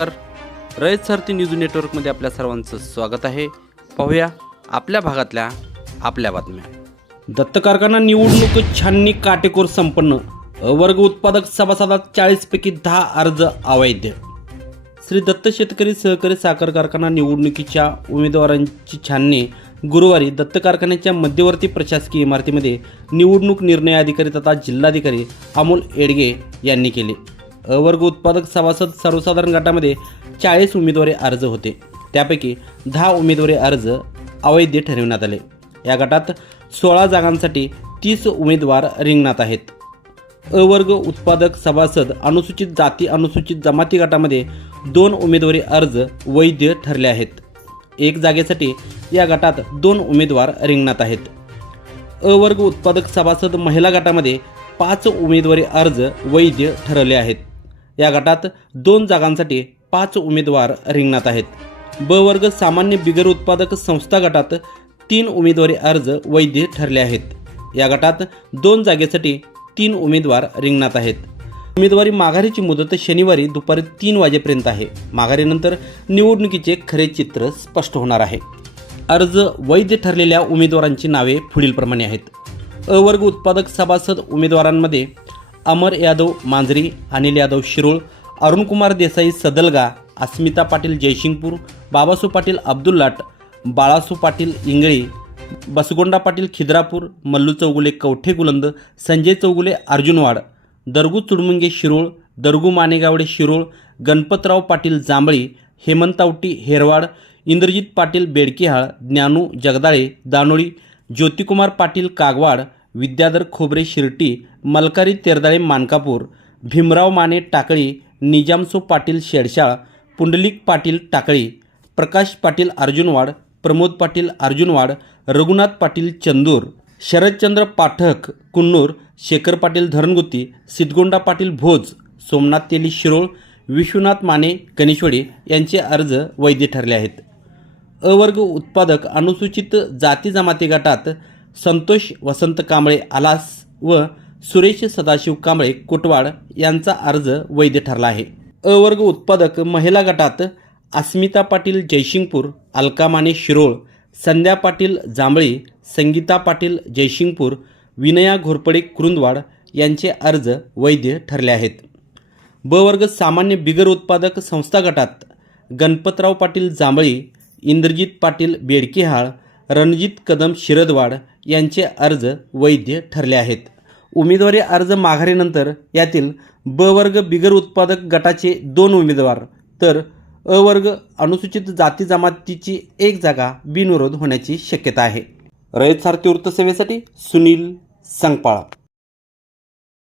तर रयत सारथी न्यूज नेटवर्कमध्ये आपल्या सर्वांचं स्वागत आहे. पाहूया आपल्या भागातल्या आपल्या बातम्या. दत्त कारखाना निवडणूक छाननी काटेकोर संपन्न. अवर्ग उत्पादक सभासदात चाळीसपैकी दहा अर्ज अवैध. श्री दत्त शेतकरी सहकारी साखर कारखाना निवडणुकीच्या उमेदवारांची छाननी गुरुवारी दत्त कारखान्याच्या मध्यवर्ती प्रशासकीय इमारतीमध्ये निवडणूक निर्णय अधिकारी तथा जिल्हाधिकारी अमोल एडगे यांनी केले. अवर्ग उत्पादक सभासद सर्वसाधारण गटामध्ये चाळीस उमेदवारी अर्ज होते. त्यापैकी दहा उमेदवारी अर्ज अवैध ठरविण्यात आले. या गटात सोळा जागांसाठी तीस उमेदवार रिंगणात आहेत. अवर्ग उत्पादक सभासद अनुसूचित जाती अनुसूचित जमाती गटामध्ये दोन उमेदवारी अर्ज वैध ठरले आहेत. एक जागेसाठी या गटात दोन उमेदवार रिंगणात आहेत. अवर्ग उत्पादक सभासद महिला गटामध्ये पाच उमेदवारी अर्ज वैध ठरले आहेत. या गटात दोन जागांसाठी पाच उमेदवार रिंगणात आहेत. ब वर्ग सामान्य बिगर उत्पादक संस्था गटात तीन उमेदवारी अर्ज वैध ठरले आहेत. या गटात दोन जागेसाठी तीन उमेदवार रिंगणात आहेत. उमेदवारी माघारीची मुदत शनिवारी दुपारी तीन वाजेपर्यंत आहे. माघारीनंतर निवडणुकीचे खरे चित्र स्पष्ट होणार आहे. अर्ज वैध ठरलेल्या उमेदवारांची नावे पुढीलप्रमाणे आहेत. अवर्ग उत्पादक सभासद उमेदवारांमध्ये अमर यादव मांजरी अनिल यादव शिरोळ अरुणकुमार देसाई सदलगा अस्मिता पाटील जयसिंगपूर बाबासू पाटील अब्दुल्लाट बाळासू पाटील इंगळे बसगोंडा पाटील खिद्रापूर मल्लू चौगुले कवठे गुलंद संजय चौगुले अर्जुनवाड दरगू चुडमुंगे शिरोळ दरगू मानेगावडे शिरोळ गणपतराव पाटील जांभळी हेमंतावटी हेरवाड इंद्रजित पाटील बेडकिहाळ ज्ञानू जगदाळे दानोळी ज्योतिकुमार पाटील कागवाड विद्याधर खोबरे शिर्टी मलकारी तेरदाळे मानकापूर भीमराव माने टाकळी निजामसो पाटील शेडशाळ पुंडलिक पाटील टाकळी प्रकाश पाटील अर्जुनवाड प्रमोद पाटील अर्जुनवाड रघुनाथ पाटील चंदूर शरदचंद्र पाठक कुन्नूर शेखर पाटील धरणगुती सिद्धगोंडा पाटील भोज सोमनाथ तेली शिरोळ विश्वनाथ माने गणेशवाडी यांचे अर्ज वैध ठरले आहेत. अवर्ग उत्पादक अनुसूचित जाती जमाती गटात संतोष वसंत कांबळे आलास व सुरेश सदाशिव कांबळे कोटवाड यांचा अर्ज वैध ठरला आहे. अवर्ग उत्पादक महिला गटात अस्मिता पाटील जयशिंगपूर अलका माने शिरोळ संध्या पाटील जांभळी संगीता पाटील जयशिंगपूर विनया घोरपडे कुरुंदवाड यांचे अर्ज वैध ठरले आहेत. ब वर्ग सामान्य बिगर उत्पादक संस्था गटात गणपतराव पाटील जांभळी इंद्रजित पाटील बेडकिहाळ रणजित कदम शिरदवाड यांचे अर्ज वैध ठरले आहेत. उमेदवारी अर्ज माघारीनंतर यातील ब वर्ग बिगर उत्पादक गटाचे दोन उमेदवार तर अ वर्ग अनुसूचित जाती जमातीची एक जागा बिनविरोध होण्याची शक्यता आहे. रयत सारथी वृत्तसेवेसाठी सुनील संगपाळा.